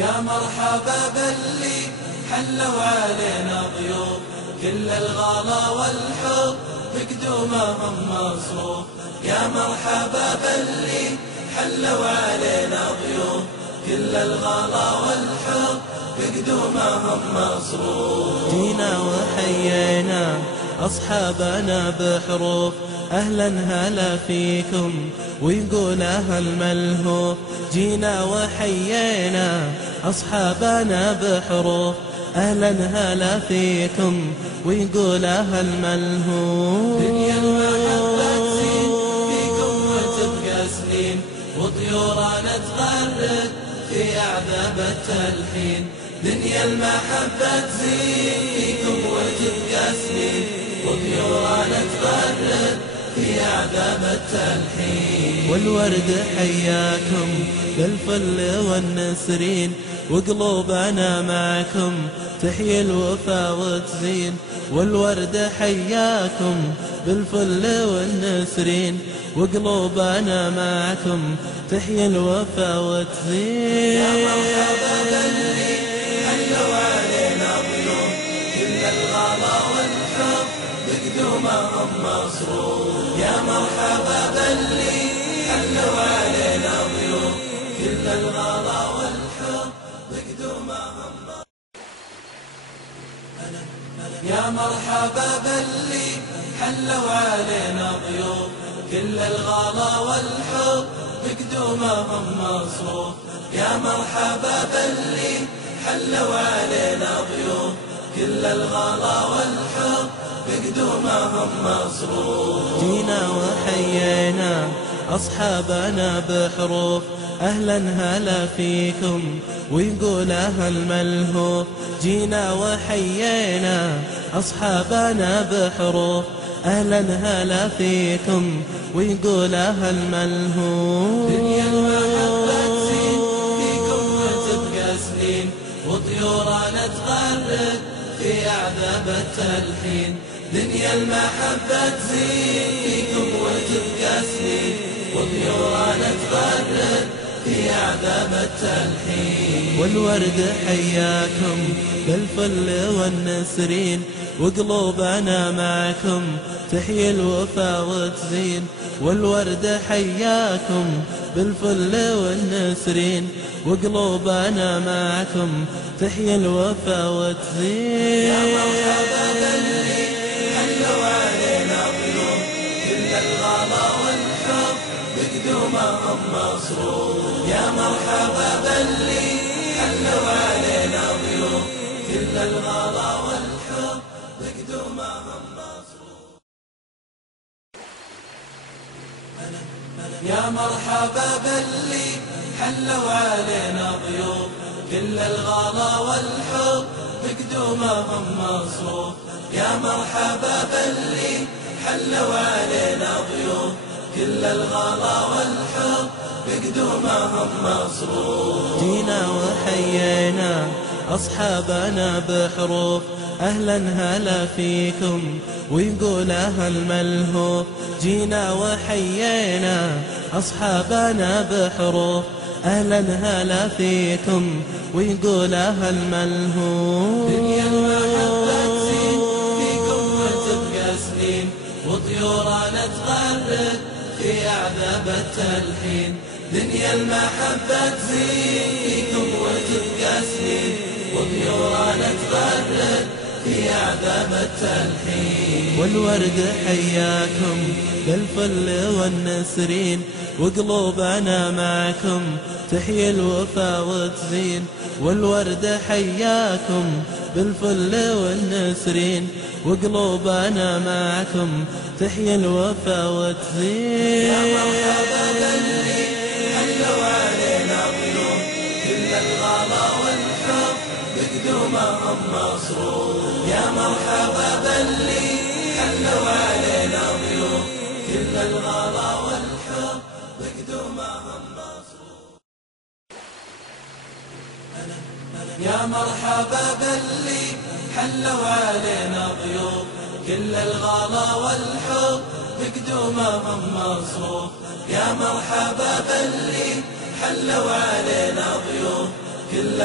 يا مرحبا باللي حلوا علينا ضيوف، كل الغلا والحب بقدومهم مصروف. يا مرحبا باللي حلوا علينا ضيوف، كل الغلا والحب بقدومهم مصروف. جينا وحيينا أصحابنا بحروف، أهلا هلا فيكم ويقول أهل ملهوف. جينا وحيينا أصحابنا بحروف، أهلا هلا فيكم ويقول أهل ملهوف. دنيا المحبة تزين فيكم وتبقى سنين، وطيورنا تغرد في أعذاب التلحين. دنيا المحبة تزين فيكم وتبقى سنين، وطيورنا تغرد في أعذاب التلحين. والورد حياكم بالفل والنسرين، وقلوبنا معكم تحيي الوفا وتزين. والورد حياكم بالفل والنسرين، وقلوبنا معكم تحيي الوفا وتزين. يا مرحبا باللي حلوا علينا ضيوف، كل الغلا والحب بقدومهم مصروف. يا مرحبا باللي حلوا علينا ضيوف، كل الغلا والحب بقدومهم مصروف. يا مرحبا باللي حلوا علينا ضيوف، كل الغلا والحب بقدومهم مصروف. يا مرحبا باللي حلوا علينا ضيوف، كل الغلا والحب بقدومهم مصروف. جينا وحيينا أصحابنا بحروف، أهلا هلا فيكم ويقول أهل ملهوف. جينا وحيينا أصحابنا بحروف، أهلا هلا فيكم ويقول أهل ملهوف. دنيا المحبة تزين فيكم وتبقى سنين، وطيورنا تغرد في أعذاب التلحين. دنيا المحبة تزين فيكم وتبقى سنين، وطيورنا تغرد في أعذاب التلحين. والورد حياكم بالفل والنسرين، وقلوبنا معكم تحيي الوفا وتزين. والورد حياكم بالفل والنسرين، وقلوبنا معكم تحيي الوفا وتزين. يا مرحبا باللي حلوا علينا ضيوف، كل الغلا والحب بقدومهم مصروف. يا مرحبا باللي حلوا علينا ضيوف، كل الغلا والحب بقدومهم مصروف. يا مرحبا باللي حلوا علينا ضيوف، كل الغلا والحب بقدومهم مصروف. يا مرحبا باللي حلوا علينا ضيوف، كل الغلا والحب بقدومهم مصروف. جينا وحيينا أصحابنا بحروف، أهلا هلا فيكم ويقول أهل ملهوف. جينا وحيينا أصحابنا بحروف، أهلا هلا فيكم ويقول أهل ملهوف. دنيا المحبة تزين فيكم وتبقى سنين، وطيورنا تغرد في أعذاب التلحين. دنيا المحبة تزين فيكم وتبقى سنين، وطيورنا تغرد في أعذاب التلحين. والورد حياكم بالفل والنسرين، وقلوبنا معكم تحيي الوفا وتزين. والورد حياكم بالفل والنسرين، وقلوبنا معكم تحيي الوفا وتزين. يا مرحبا باللي حلوا علينا ضيوف، كل الغلا والحب بقدومهم مصروف. يا مرحبا باللي حلوا علينا ضيوف، كل الغلا والحب بقدومهم مصروف. يا مرحبا باللي حلوا علينا ضيوف، كل الغلا والحب بقدومهم مصروف. يا مرحبا باللي حلوا علينا ضيوف، كل